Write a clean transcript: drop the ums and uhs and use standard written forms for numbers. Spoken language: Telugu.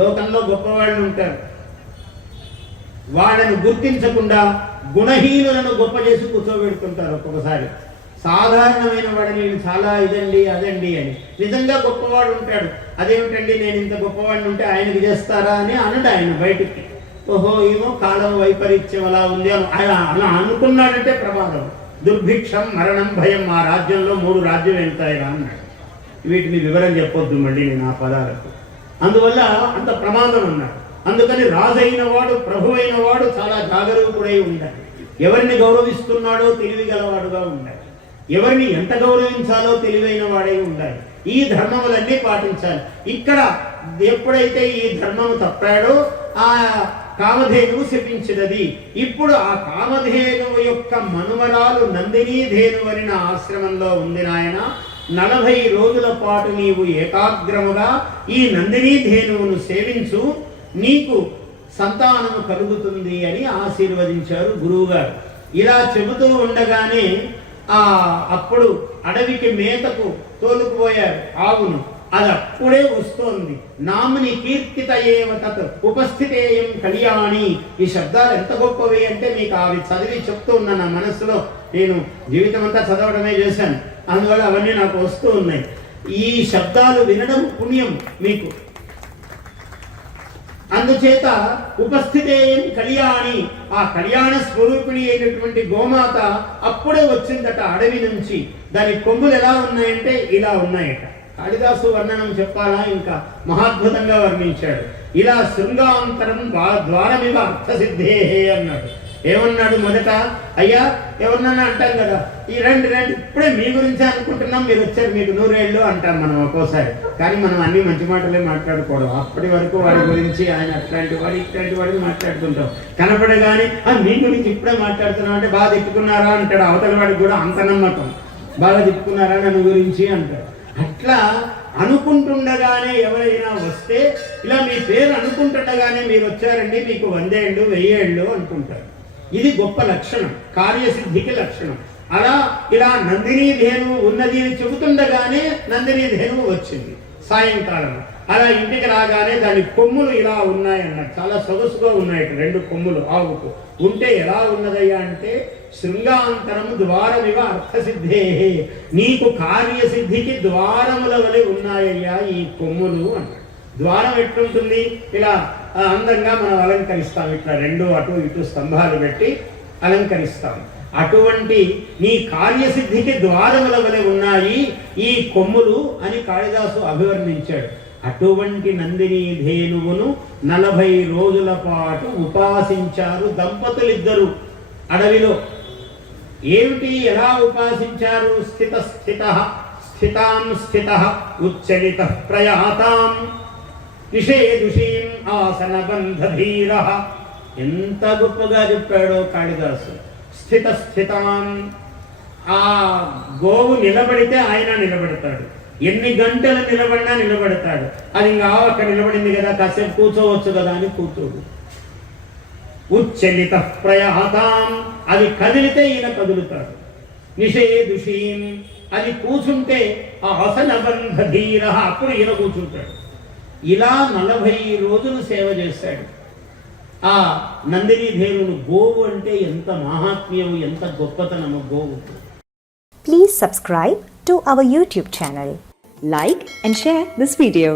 లోకంలో గొప్పవాళ్ళు ఉంటారు, వాళ్ళను గుర్తించకుండా గుణహీనులను గొప్ప చేసి కూర్చోబెడుతుంటారు. ఒక్కొక్కసారి సాధారణమైన వాడిని చాలా ఇదండి అదండి అని, నిజంగా గొప్పవాడు ఉంటాడు, అదేమిటండి నేను ఇంత గొప్పవాడిని ఉంటే ఆయనకి చేస్తారా అని అనడు ఆయన బయటికి. ఓహో ఏమో కాలం వైపరీత్యం అలా ఉంది అని అలా అనుకున్నాడంటే ప్రమాదం. దుర్భిక్షం మరణం భయం, ఆ రాజ్యంలో 3 రాజ్యం వెళ్తాయిరా అన్నాడు. వీటిని వివరం చెప్పొద్దు మళ్ళీ నేను ఆ పదాలకు. అందువల్ల అంత ప్రమాదం అన్నాడు. అందుకని రాజైన వాడు, ప్రభు అయిన వాడు చాలా జాగరూకుడై ఉండాలి. ఎవరిని గౌరవిస్తున్నాడో తెలివి గలవాడుగా ఉండాలి, ఎవరిని ఎంత గౌరవించాలో తెలివైన వాడై ఉండాలి. ఈ ధర్మములన్నీ పాటించాలి. ఇక్కడ ఎప్పుడైతే ఈ ధర్మము తప్పాడో ఆ కామధేనువు శపించినది. ఇప్పుడు ఆ కామధేనువు యొక్క మనుమరాలు నందినీ ధేనువు అని నా ఆశ్రమంలో ఉంది నాయన. 40 రోజుల పాటు నీవు ఏకాగ్రముగా ఈ నందినీ ధేనువును సేవించు, నీకు సంతానము కలుగుతుంది అని ఆశీర్వదించారు గురువుగారు. ఇలా చెబుతూ ఉండగానే అప్పుడు అడవికి మేతకు తోలుకుపోయారు ఆవును. అది అప్పుడే వస్తోంది. నాముని కీర్తిత ఏవ తత్ ఉపస్థితేయం కళ్యాణి. ఈ శబ్దాలు ఎంత గొప్పవి అంటే మీకు అవి చదివి చెప్తూ ఉన్నా. నా మనస్సులో నేను జీవితం అంతా చదవడమే చేశాను, అందువల్ల అవన్నీ నాకు వస్తూ ఉన్నాయి. ఈ శబ్దాలు వినడం పుణ్యం మీకు. అందుచేత ఉపస్థితేయం కళ్యాణి, ఆ కళ్యాణ స్వరూపిణి అయినటువంటి గోమాత అప్పుడే వచ్చిందట అడవి నుంచి. దాని కొమ్ములు ఎలా ఉన్నాయంటే ఇలా ఉన్నాయట. కాళిదాసు వర్ణనం చెప్పాలా, ఇంకా మహాద్భుతంగా వర్ణించాడు. ఇలా శృంగాంతరం ద్వారమివ అర్థసిద్ధే అన్నాడు. ఏమన్నాడు మొదట? అయ్యా ఎవరినన్నా అంటాం కదా, ఈ రండి రండి, ఇప్పుడే మీ గురించే అనుకుంటున్నాం, మీరు వచ్చారు, మీకు 100 ఏళ్ళు అంటాం మనం ఒక్కోసారి. కానీ మనం అన్ని మంచి మాటలే మాట్లాడుకోవడం. అప్పటి వరకు వాడి గురించి ఆయన అట్లాంటి వాడు ఇట్లాంటి వాడిని మాట్లాడుకుంటాం. కనపడగానే మీ గురించి ఇప్పుడే మాట్లాడుతున్నాం అంటే బాగా తిట్టుకున్నారా అంటాడు. అవతల వాడికి కూడా అంత నమ్మకం, బాగా తిట్టుకున్నారా నన్ను గురించి అంటాడు. అట్లా అనుకుంటుండగానే ఎవరైనా వస్తే, ఇలా మీ పేరు అనుకుంటుండగానే మీరు వచ్చారండి, మీకు 100 ఏళ్ళు 1000 ఏళ్ళు అనుకుంటారు. ఇది గొప్ప లక్షణం, కార్యసిద్ధికి లక్షణం. అలా ఇలా నందినీ ధేనువు ఉన్నది అని చెబుతుండగానే నందినీ ధేనువు వచ్చింది సాయంకాలం. అలా ఇంటికి రాగానే దాని కొమ్ములు ఇలా ఉన్నాయన్నారు. చాలా సొగసుగా ఉన్నాయి 2 కొమ్ములు ఆవుకు. ఉంటే ఎలా ఉన్నదయ్యా అంటే శృంగాంతరం ద్వారమివ అర్థసిద్ధే, నీకు కార్యసిద్ధికి ద్వారముల వలె ఉన్నాయ్యా ఈ కొమ్ములు అన్నాడు. ద్వారం ఎట్లుంటుంది? ఇలా అందంగా మనం అలంకరిస్తాం, ఇట్లా 2 అటు ఇటు స్తంభాలు పెట్టి అలంకరిస్తాం. అటువంటి నీ కార్యసిద్ధికి ద్వారముల వలె ఉన్నాయి ఈ కొమ్ములు అని కాళిదాసు అభివర్ణించాడు. అటువంటి నందినీ ధేనువును 40 రోజుల పాటు ఉపాసించారు దంపతులిద్దరూ అడవిలో. ఏమిటి, ఎలా ఉపాసించారు? స్థితాం స్థితః ఉచ్చలిత ప్రయాతాం నిషేదుషీం ఆసనబంధధీరః. ఎంత గొప్పగా చెప్పాడో కాళిదాసు. స్థితాం, ఆ గోవు నిలబడితే ఆయన నిలబడతాడు, ఎన్ని గంటలు నిలబడినా నిలబడతాడు. అది ఇంకా అక్కడ నిలబడింది కదా, కాసేపు కూర్చోవచ్చు కదా అని కూర్చోడు. ఉచ్చలిత ప్రయాతాం, అది కదిలితే ఈయన కదులుతాడు. నిషేదుషీం, అది కూర్చుంటే ఆసనబంధధీర, అప్పుడు ఈయన కూర్చుంటాడు. ఇలా 40 రోజులు సేవ చేశాడు ఆ నందినీ ధేనువును. గోవు అంటే ఎంత మహాత్మ్యం, ఎంత గొప్పతనము గోవు. Please subscribe to our YouTube channel. Like and share this video.